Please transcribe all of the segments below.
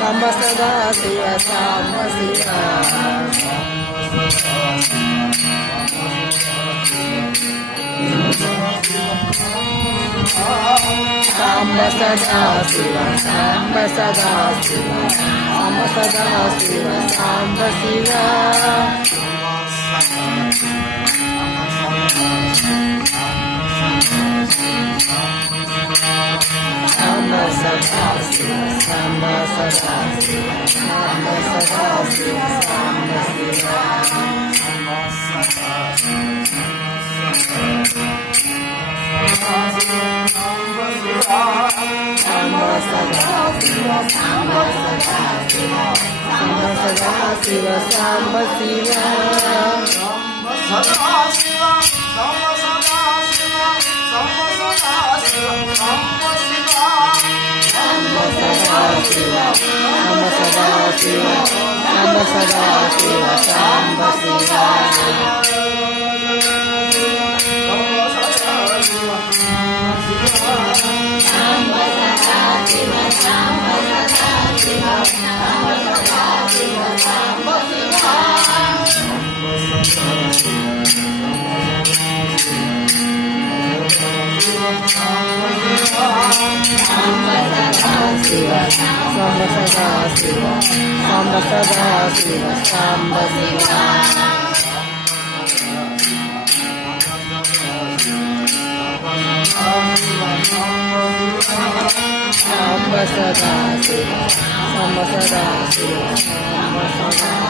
Samba Sada Siva Samba Siva Samba Sada Siva Samba Sada Siva Samba Sada Siva Samba Siva Samba Sada Siva Samba Sada Siva Samba Sada Siva Samba Siva Samba Sada Siva Samba Sada Siva Samba Sada Siva Samba Siva Sada Siva Samba Sada Siva Samba Sada Siva Samba Siva Samba Sada Siva Samba Sada Siva Samba Sada Siva Samba Siva Samba Sada Siva Samba Sada Siva Samba Siva Samba Sada Siva Samba Sada Siva Samba Sada Siva Samba Siva Samba Sada Siva Samba Sada Siva Samba Sada Siva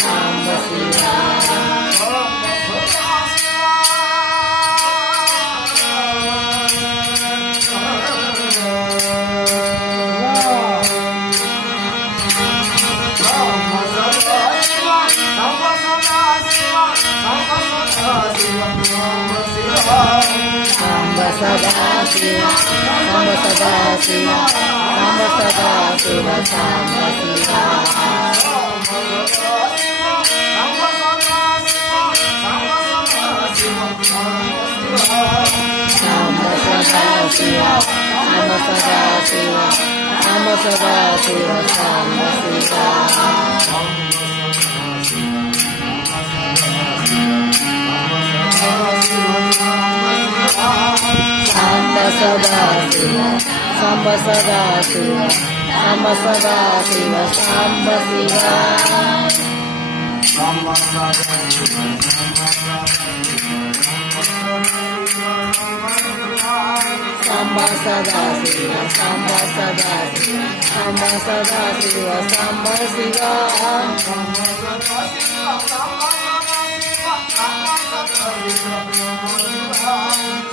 Samba Siva Samba Sada Siva Samba Sada Siva Samba Sada Siva Samba Siva Samba Sada Siva Samba Sada Siva Samba Sada Siva Samba Siva Samba Sada Siva Samba Sada Siva Samba Sada Siva Samba Sada Siva Samba Siva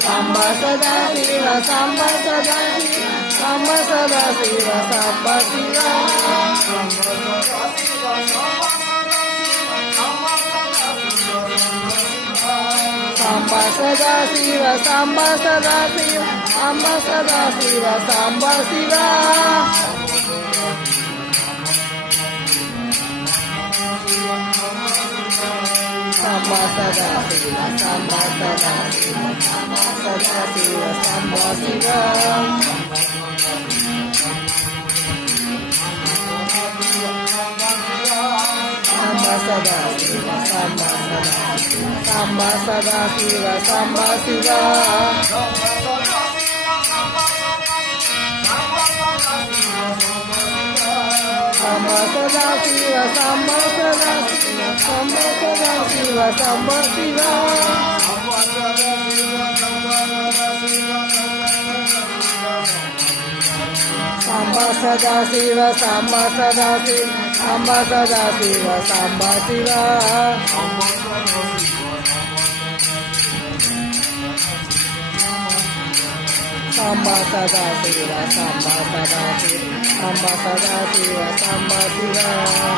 Samba Sada Siva Samba Sada Siva Samba Sada Siva Samba Siva Samba Sada Siva Samba Sada Siva Samba Sada Siva Samba Siva Samba Sada Siva Samba Sada Siva Samba Sada Siva Samba Siva Samba Sadashiv Samba Sadashiv Samba Shiva Samba Sadashiv Samba Sadashiv Samba Sadashiv Samba Shiva Samba Sadashiv Samba Sadashiv Samba Sadashiv Samba Shiva Samba Sadashiv Samba Sadashiv Samba Sadashiv Samba Shiva